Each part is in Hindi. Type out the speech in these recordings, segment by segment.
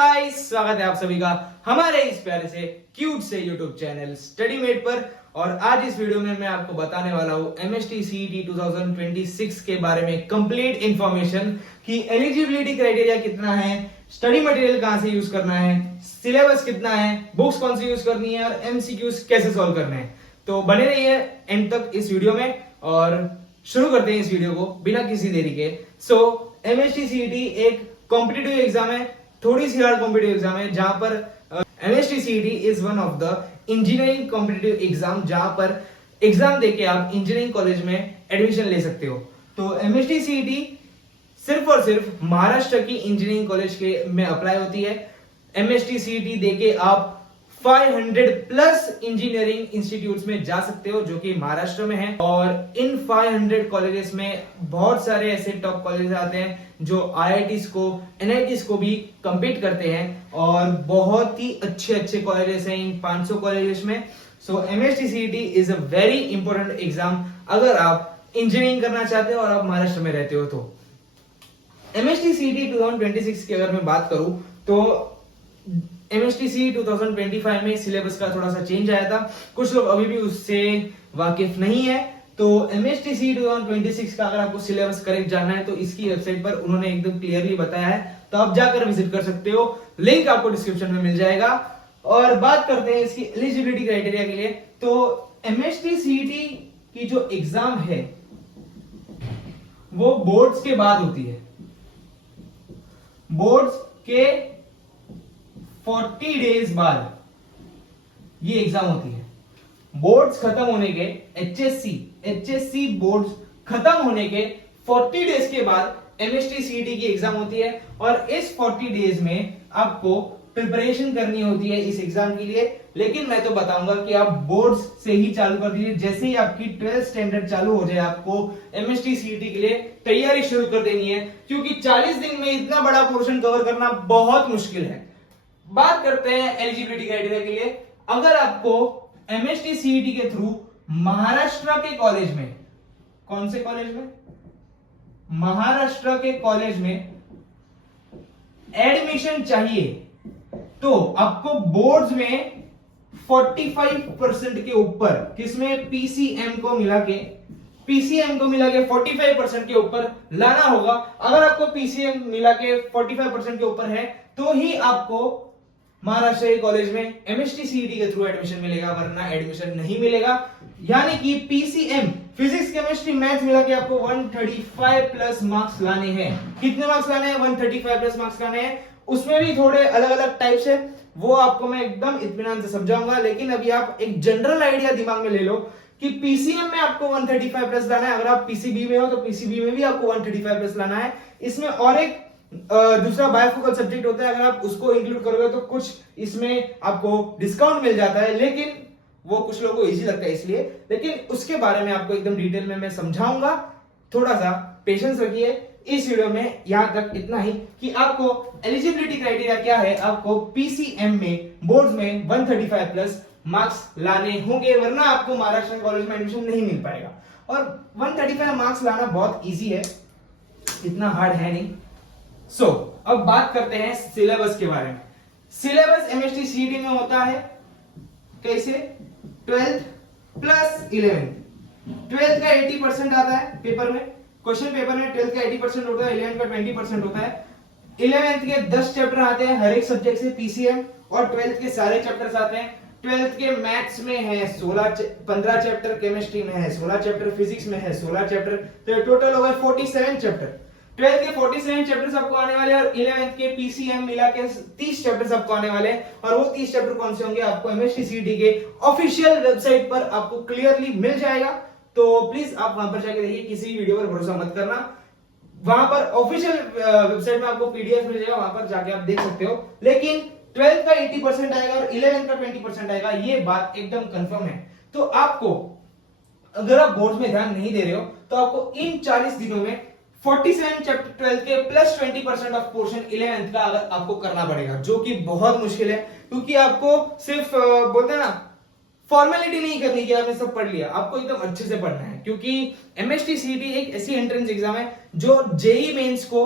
गाइस, स्वागत है आप सभी का हमारे इस प्यारे से क्यूट से यूट्यूब चैनल स्टडीमेट पर। और आज इस वीडियो में मैं आपको बताने वाला हूँ एमएसटी सीईटी 2026 के बारे में कंप्लीट इंफॉर्मेशन कि एलिजिबिलिटी क्राइटेरिया कितना है, स्टडी मटेरियल कहां से यूज करना है, सिलेबस कितना है, बुक्स कौन सी यूज करनी है और एमसीक्यूज कैसे सॉल्व करने हैं। तो बने रहिए एंड तक इस वीडियो में और शुरू करते हैं इस वीडियो को बिना किसी देरी के। एमएसटी सीईटी एक कॉम्पिटिटिव एग्जाम है, थोड़ी सी हार्ड कॉम्पिटिटिव एग्जाम है, जहां पर MST C E T is one of the engineering competitive exam, जहां पर एग्जाम देके आप इंजीनियरिंग कॉलेज में एडमिशन ले सकते हो। तो एमएसटी सीईटी सिर्फ और सिर्फ महाराष्ट्र की इंजीनियरिंग कॉलेज के में अप्लाई होती है। एमएसटी सीईटी देके आप 500 प्लस इंजीनियरिंग इंस्टीट्यूट्स में जा सकते हो जो कि महाराष्ट्र में है। और इन 500 कॉलेजेस में बहुत सारे ऐसे टॉप कॉलेज आते हैं जो आईआईटीज को, एनआईटीज को भी compete करते हैं और बहुत ही अच्छे अच्छे कॉलेजेस हैं इन 500 कॉलेजेस में। So M S T C E T is a very important exam अगर आप इंजीनियरिंग करना चाहते हो और आप महाराष्ट्र में रहते हो। तो एमएसटी सीईटी 2026 की अगर मैं बात करूं तो एमएसटीसी 2025 में सिलेबस का थोड़ा सा चेंज आया था, कुछ लोग अभी भी उससे वाकिफ नहीं है। तो एमएसटीसी 2026 का अगर आपको सिलेबस करेक्ट जानना है तो इसकी वेबसाइट पर उन्होंने एकदम क्लियरली बताया है, तो आप जाकर विजिट कर सकते हो, लिंक आपको डिस्क्रिप्शन में मिल जाएगा। और बात करते हैं इसकी एलिजिबिलिटी क्राइटेरिया के लिए। तो एमएसटीसीईटी की जो एग्जाम है वो बोर्ड्स के बाद होती है। बोर्ड्स के 40 डेज बाद ये एग्जाम होती है। बोर्ड्स खत्म होने के एचएससी बोर्ड्स खत्म होने के 40 डेज के बाद एमएसटी सीईटी की एग्जाम होती है। और इस 40 डेज में आपको प्रिपरेशन करनी होती है इस एग्जाम के लिए। लेकिन मैं तो बताऊंगा कि आप बोर्ड्स से ही चालू कर दीजिए, जैसे ही आपकी 12th स्टैंडर्ड चालू हो जाए आपको एमएसटी सीईटी के लिए तैयारी शुरू कर देनी है, क्योंकि 40 दिन में इतना बड़ा पोर्शन कवर करना बहुत मुश्किल है। बात करते हैं एलिजिबिलिटी क्राइटेरिया के लिए। अगर आपको एमएसटी सीईटी के थ्रू महाराष्ट्र के कॉलेज में, कौन से कॉलेज में, महाराष्ट्र के कॉलेज में एडमिशन चाहिए तो आपको बोर्ड्स में 45% के ऊपर, किसमें, पीसीएम को मिला के 45% के ऊपर लाना होगा। अगर आपको पीसीएम मिला के 45% के ऊपर है तो ही आपको महाराष्ट्र के कॉलेज में एमएसटी सीईटी के थ्रू एडमिशन मिलेगा, वरना एडमिशन नहीं मिलेगा। यानी कि पीसीएम, फिजिक्स, केमिस्ट्री, मैथ्स मिला के आपको 135 प्लस मार्क्स लाने हैं। कितने मार्क्स लाने हैं? 135 प्लस मार्क्स लाने हैं। उसमें भी थोड़े अलग अलग टाइप्स है, वो आपको मैं एकदम इत्मीनान से समझाऊंगा। लेकिन अभी आप एक जनरल आइडिया दिमाग में ले लो कि पीसीएम में आपको 135 प्लस लाना है। अगर आप पीसीबी में हो तो पीसीबी में भी आपको 135 प्लस लाना है। इसमें और एक दूसरा बायोफोकल सब्जेक्ट होता है, अगर आप उसको इंक्लूड करोगे तो कुछ इसमें आपको डिस्काउंट मिल जाता है, लेकिन वो कुछ लोगों को इजी लगता है इसलिए। लेकिन उसके बारे में आपको एकदम डिटेल में मैं समझाऊंगा, थोड़ा सा पेशेंस रखिए। इस वीडियो में यहां तक इतना ही कि आपको एलिजिबिलिटी क्राइटेरिया क्या है। आपको पीसीएम में, बोर्ड्स में 135 प्लस मार्क्स लाने होंगे, वरना आपको महाराष्ट्र कॉलेज में एडमिशन नहीं मिल पाएगा। और 135 मार्क्स लाना बहुत इजी है, इतना हार्ड है नहीं। अब बात करते हैं सिलेबस के बारे में। सिलेबस एमएसटी सीईटी में होता है कैसे? 12th plus 11th। 12th का 80% आता है पेपर में, क्वेश्चन पेपर में 12th का 80% होता है, 11th का 20% होता है। 11th के 10 चैप्टर आते हैं हर एक सब्जेक्ट से पीसीएम, और 12th के सारे चैप्टर्स आते हैं। 12th के मैथ्स में है 15 चैप्टर, केमिस्ट्री में है 16 चैप्टर, फिजिक्स में है 16 चैप्टर, तो टोटल हो गए 47 चैप्टर। 12th के 47 चैप्टर्स आपको आने वाले हैं और 11th के पीसीएम मिला के 30 चैप्टर्स आपको आने वाले हैं। और वो 30 चैप्टर कौन से होंगे आपको एमएसटी सीईटी के ऑफिशियल वेबसाइट पर आपको क्लियरली मिल जाएगा। तो प्लीज आप वहां पर जाकर देखिए, किसी वीडियो पर भरोसा मत करना। वहां पर ऑफिशियल वेबसाइट में आपको पीडीएफ मिल जाएगा, वहां पर जाके आप देख सकते हो। लेकिन 12th का 80% आएगा और 11th का 20% आएगा, ये बात एकदम कंफर्म है। तो आपको, अगर आप बोर्ड में ध्यान नहीं दे रहे हो तो आपको इन 40 दिनों में 47 चैप्टर 12th के प्लस 20% ऑफ पोर्शन 11th का अगर आपको करना पड़ेगा, जो कि बहुत मुश्किल है, क्योंकि आपको सिर्फ बोलते हैं ना फॉर्मेलिटी नहीं करनी कि आपने सब पढ़ लिया, आपको एकदम अच्छे से पढ़ना है। क्योंकि एमएसटी सीईटी एक ऐसी एंट्रेंस एग्जाम है जो जेई मेंस को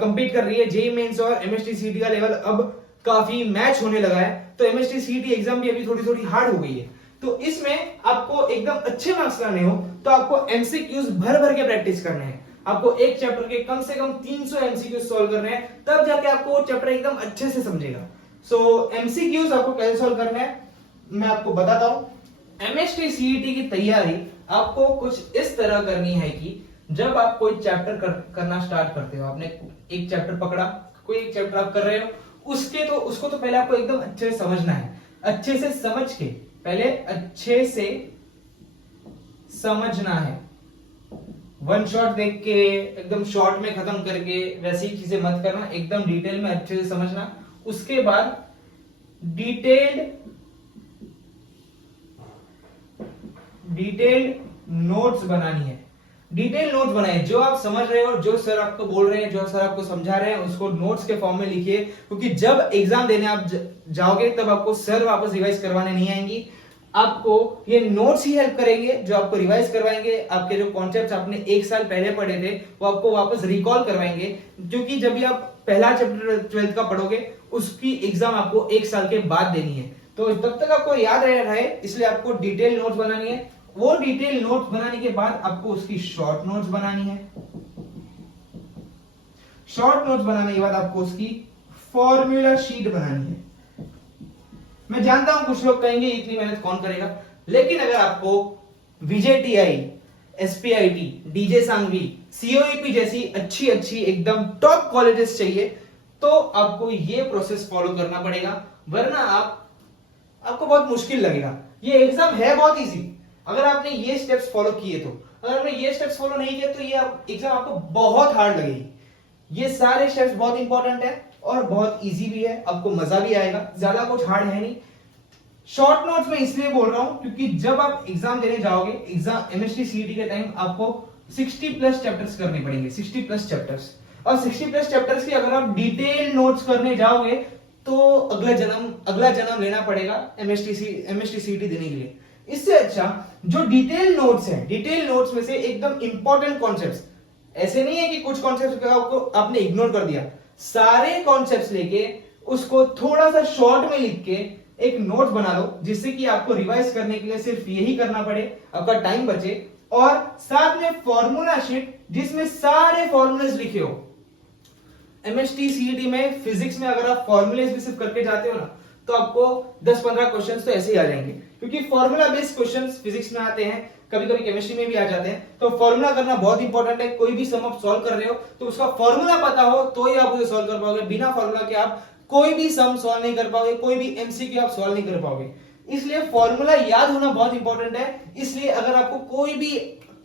compete कर रही है, जेईई मेंस और एमएसटी सीईटी का लेवल अब काफी मैच होने लगा है, तो एमएसटी सीईटी एग्जाम भी अभी थोड़ी थोड़ी हार्ड हो गई है। तो इसमें आपको एकदम अच्छे मार्क्स लाने हो तो आपको एमसीक्यूज भर भर के प्रैक्टिस करने हैं। आपको एक चैप्टर के कम से कम 300 एमसीक्यूज सॉल्व करने हैं, तब जाके आपको वो चैप्टर एकदम अच्छे से समझेगा। सो एमसीक्यूज आपको कैसे सॉल्व करना है मैं आपको बताता हूं। एमएसटी सीईटी की तैयारी आपको कुछ इस तरह करनी है कि जब आप कोई चैप्टर करना स्टार्ट करते हो, आपने एक चैप्टर पकड़ा, कोई एक चैप्टर आप कर रहे हो, उसको तो पहले आपको एकदम अच्छे से समझना है। अच्छे से समझ के पहले अच्छे से समझना है, वन शॉट देख के एकदम शॉर्ट में खत्म करके वैसी चीजें मत करना, एकदम डिटेल में अच्छे से समझना। उसके बाद डिटेल्ड नोट्स बनानी है। डिटेल नोट्स बनाए, जो आप समझ रहे हो, जो सर आपको बोल रहे हैं, जो सर आपको समझा रहे हैं, उसको नोट्स के फॉर्म में लिखिए, क्योंकि जब एग्जाम देने आप जाओगे तब आपको सर वापस रिवाइज करवाने नहीं आएंगी। आपको ये नोट्स ही हेल्प करेंगे, जो आपको रिवाइज करवाएंगे, आपके जो कॉन्सेप्ट्स आपने एक साल पहले पढ़े थे वो आपको वापस रिकॉल करवाएंगे, क्योंकि जब भी आप पहला चैप्टर 12th का पढ़ोगे उसकी एग्जाम आपको एक साल के बाद देनी है, तो तब तक आपको याद रहे, इसलिए आपको डिटेल नोट्स बनानी है। वो डिटेल नोट्स बनाने के बाद आपको उसकी शॉर्ट नोट्स बनानी है। शॉर्ट नोट्स बनाने के बाद आपको उसकी फॉर्मूला शीट बनानी है। मैं जानता हूं कुछ लोग कहेंगे इतनी मेहनत कौन करेगा, लेकिन अगर आपको विजेटीआई, एसपीआईटी, डीजे सांघवी, सीओईपी जैसी अच्छी अच्छी एकदम टॉप कॉलेजेस चाहिए तो आपको ये प्रोसेस फॉलो करना पड़ेगा, वरना आपको बहुत मुश्किल लगेगा। ये एग्जाम है बहुत इजी अगर आपने ये स्टेप्स फॉलो किए तो। अगर आपने ये स्टेप्स फॉलो नहीं किए तो ये एग्जाम आपको बहुत हार्ड लगेगी। ये सारे स्टेप्स बहुत इंपॉर्टेंट है और बहुत इजी भी है, आपको मजा भी आएगा, ज्यादा कुछ हार्ड है नहीं। शॉर्ट नोट्स में इसलिए बोल रहा हूं क्योंकि जब आप एग्जाम देने जाओगे, एग्जाम एमएसटी सीईटी के टाइम आपको 60 प्लस चैप्टर्स करने पड़ेंगे, 60 प्लस चैप्टर्स। और 60 प्लस चैप्टर्स की अगर आप डिटेल नोट्स करने जाओगे तो अगला जन्म लेना पड़ेगा एमएसटी सीईटी देने के लिए। इससे अच्छा जो डिटेल नोट्स है, डिटेल नोट्स में से एकदम इंपॉर्टेंट कॉन्सेप्ट्स, ऐसे नहीं है कि कुछ कॉन्सेप्ट्स को आपने इग्नोर कर दिया, सारे कॉन्सेप्ट्स लेके उसको थोड़ा सा शॉर्ट में लिख के एक नोट बना लो, जिससे कि आपको रिवाइज करने के लिए सिर्फ यही करना पड़े, आपका टाइम बचे। और साथ में फॉर्मूला शीट जिसमें सारे फॉर्मूलेस लिखे हो। एमएसटी सीईटी में फिजिक्स में अगर आप फॉर्मूलेस भी सिर्फ करके जाते हो ना तो आपको 10-15 क्वेश्चंस तो ऐसे ही आ जाएंगे, क्योंकि फॉर्मूला बेस्ड क्वेश्चंस फिजिक्स में आते हैं, कभी कभी केमिस्ट्री में भी आ जाते हैं। तो फॉर्मूला करना बहुत इंपॉर्टेंट है। कोई भी सम आप सॉल्व कर रहे हो तो उसका फॉर्मूला पता हो तो ही आप उसे सॉल्व कर पाओगे, बिना फॉर्मूला के आप कोई भी सम सॉल्व नहीं कर पाओगे, कोई भी एमसीक्यू आप सॉल्व नहीं कर पाओगे। इसलिए फॉर्मूला याद होना बहुत इंपॉर्टेंट है। इसलिए अगर आपको कोई भी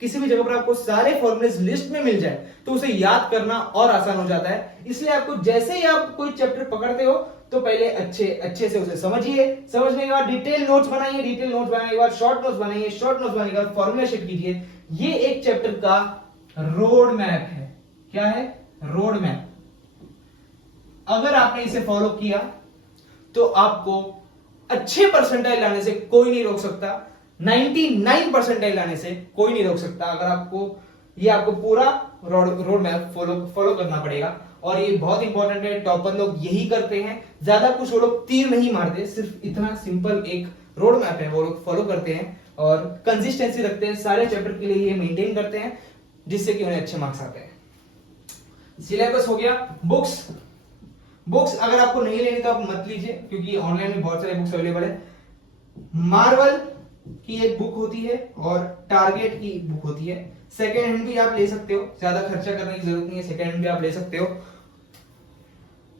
किसी भी जगह पर आपको सारे फॉर्मूलेस लिस्ट में मिल जाए तो उसे याद करना और आसान हो जाता है। इसलिए आपको जैसे ही आप कोई चैप्टर पकड़ते हो तो पहले अच्छे से उसे समझिए, समझने के बाद डिटेल नोट्स बनाइए, डिटेल नोट्स बनाने के बाद शॉर्ट नोट्स बनाइए, शॉर्ट नोट्स बनाने के बाद फॉर्मूला शीट कीजिए। ये एक चैप्टर का रोड मैप है। क्या है? Road map. अगर आपने इसे फॉलो किया तो आपको अच्छे परसेंटाइल लाने से कोई नहीं रोक सकता, 99 परसेंटाइल लाने से कोई नहीं रोक सकता। अगर आपको पूरा रोड मैप फॉलो करना पड़ेगा। और ये बहुत इंपॉर्टेंट है, टॉपर लोग यही करते हैं, ज्यादा कुछ वो लोग तीर नहीं मारते, सिर्फ इतना सिंपल एक रोड मैप है वो लोग फॉलो करते हैं और कंसिस्टेंसी रखते हैं, सारे चैप्टर के लिए ये मेंटेन करते हैं, जिससे कि उन्हें अच्छे मार्क्स आते हैं। सिलेबस हो गया। बुक्स अगर आपको नहीं लेनी तो आप मत लीजिए, क्योंकि ऑनलाइन में बहुत सारे बुक्स अवेलेबल है। मार्वल की एक बुक होती है और टारगेट की बुक होती है। सेकेंड हैंड भी आप ले सकते हो, ज्यादा खर्चा करने की जरूरत नहीं है, सेकेंड हैंड भी आप ले सकते हो।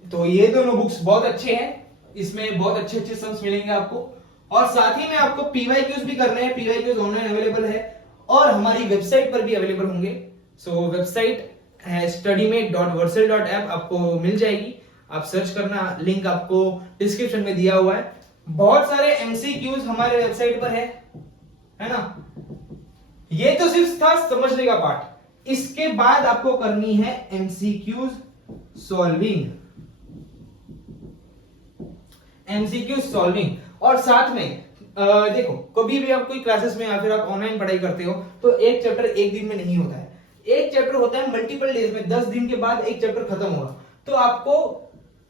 तो ये दोनों बुक्स बहुत अच्छे हैं, इसमें बहुत अच्छे सम्स मिलेंगे आपको। और साथ ही में आपको पीवाईक्यूज भी करने हैं, पीवाईक्यूज ऑनलाइन अवेलेबल है और हमारी वेबसाइट पर भी अवेलेबल होंगे। सो वेबसाइट है studymate.versal.app, आपको मिल जाएगी, आप सर्च करना, लिंक आपको डिस्क्रिप्शन में दिया हुआ है। बहुत सारे एमसीक्यूज हमारे वेबसाइट पर है ना। ये तो सिर्फ था समझने का पार्ट, इसके बाद आपको करनी है एमसीक्यूज सॉल्विंग। एमसीक्यू सॉल्विंग और साथ में देखो, कभी भी आप कोई क्लासेस में या फिर आप ऑनलाइन पढ़ाई करते हो तो एक चैप्टर एक दिन में नहीं होता है। एक चैप्टर होता है मल्टीपल डेज में, 10 दिन के बाद एक चैप्टर खत्म होगा, तो आपको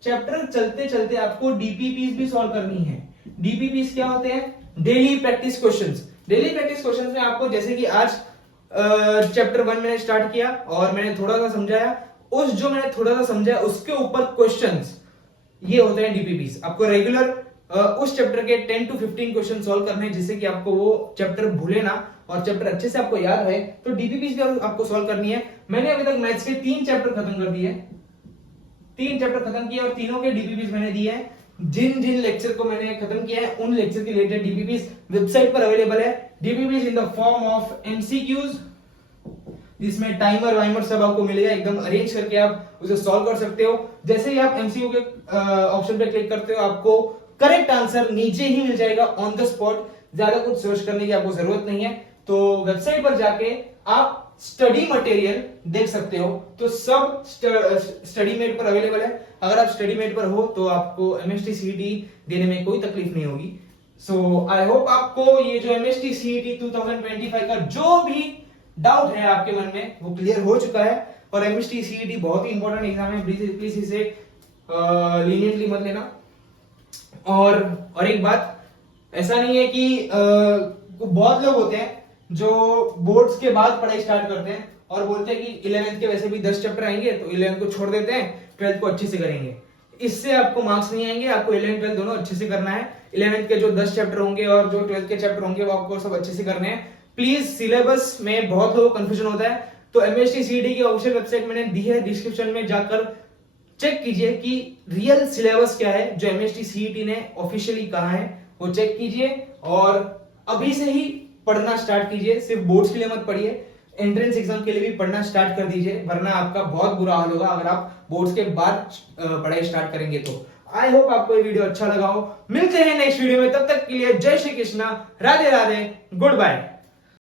चैप्टर चलते चलते आपको डीपीपीस भी सॉल्व करनी है। डीपीपीस क्या होते हैं? Daily practice questions. Daily practice questions में आपको, जैसे कि आज चैप्टर 1 मैंने स्टार्ट किया और मैंने थोड़ा सा समझाया, उस जो मैंने थोड़ा सा समझाया उसके ऊपर क्वेश्चंस, ये होते हैं डीपीपीस। आपको रेगुलर उस चैप्टर के 10 to 15 क्वेश्चन सॉल्व करने हैं, जिससे कि आपको वो चैप्टर भूले ना और चैप्टर अच्छे से आपको याद रहे। तो डीपीपीस भी आपको सॉल्व करनी है। मैंने अभी तक मैथ्स के 3 चैप्टर खत्म कर दिए, 3 चैप्टर खत्म किए और तीनों के डीपीपीस मैंने दिए हैं। जिन जिन लेक्चर को मैंने खत्म किया है उन लेक्चर के रिलेटेड डीपीपीस वेबसाइट पर अवेलेबल है। DPPs in the form of MCQs, जिसमें टाइमर वाइमर सब आपको मिलेगा, एकदम अरेंज करके आप उसे सॉल्व कर सकते हो। जैसे ही आप एमसीक्यू के ऑप्शन पे क्लिक करते हो, आपको करेक्ट आंसर नीचे ही मिल जाएगा ऑन द स्पॉट, ज्यादा कुछ सर्च करने की आपको जरूरत नहीं है। तो वेबसाइट पर जाके आप स्टडी मटेरियल देख सकते हो, तो सब स्टडी मेट पर अवेलेबल है। अगर आप स्टडी मेट पर हो तो आपको एमएसटी सीईटी देने में कोई तकलीफ नहीं होगी। सो आई होप आपको ये जो एमएसटी सीईटी 2025 का जो भी डाउट है आपके मन में वो क्लियर हो चुका है। और एमएसटी सीईटी बहुत ही इंपॉर्टेंट एग्जाम है, प्लीज इसे लीनियंटली मत लेना। और एक बात, ऐसा नहीं है कि बहुत लोग होते हैं जो बोर्ड्स के बाद पढ़ाई स्टार्ट करते हैं और बोलते हैं कि 11th के वैसे भी 10 चैप्टर आएंगे तो 11th को छोड़ देते हैं, 12th को अच्छे से करेंगे। इससे आपको मार्क्स नहीं आएंगे। आपको 11th 12th दोनों अच्छे से करना है। 11th के जो 10 चैप्टर होंगे और जो 12th के चैप्टर होंगे वो आपको सब अच्छे से करने हैं। प्लीज, सिलेबस में बहुत लोगों को कंफ्यूजन होता है, तो एमएसटी सीईटी की ऑफिशियल वेबसाइट मैंने दी है, डिस्क्रिप्शन में जाकर चेक कीजिए कि रियल सिलेबस क्या है जो एमएसटी सीईटी ने ऑफिशियली कहा है, वो चेक कीजिए और अभी से ही पढ़ना स्टार्ट कीजिए। सिर्फ बोर्ड्स के लिए मत पढ़िए, एंट्रेंस एग्जाम के लिए भी पढ़ना स्टार्ट कर दीजिए, वरना आपका बहुत बुरा हाल होगा अगर आप बोर्ड्स के बाद पढ़ाई स्टार्ट करेंगे तो। आई होप आपको ये वीडियो अच्छा लगा हो। मिलते हैं नेक्स्ट वीडियो में, तब तक के लिए जय श्री कृष्णा, राधे राधे, गुड बाय।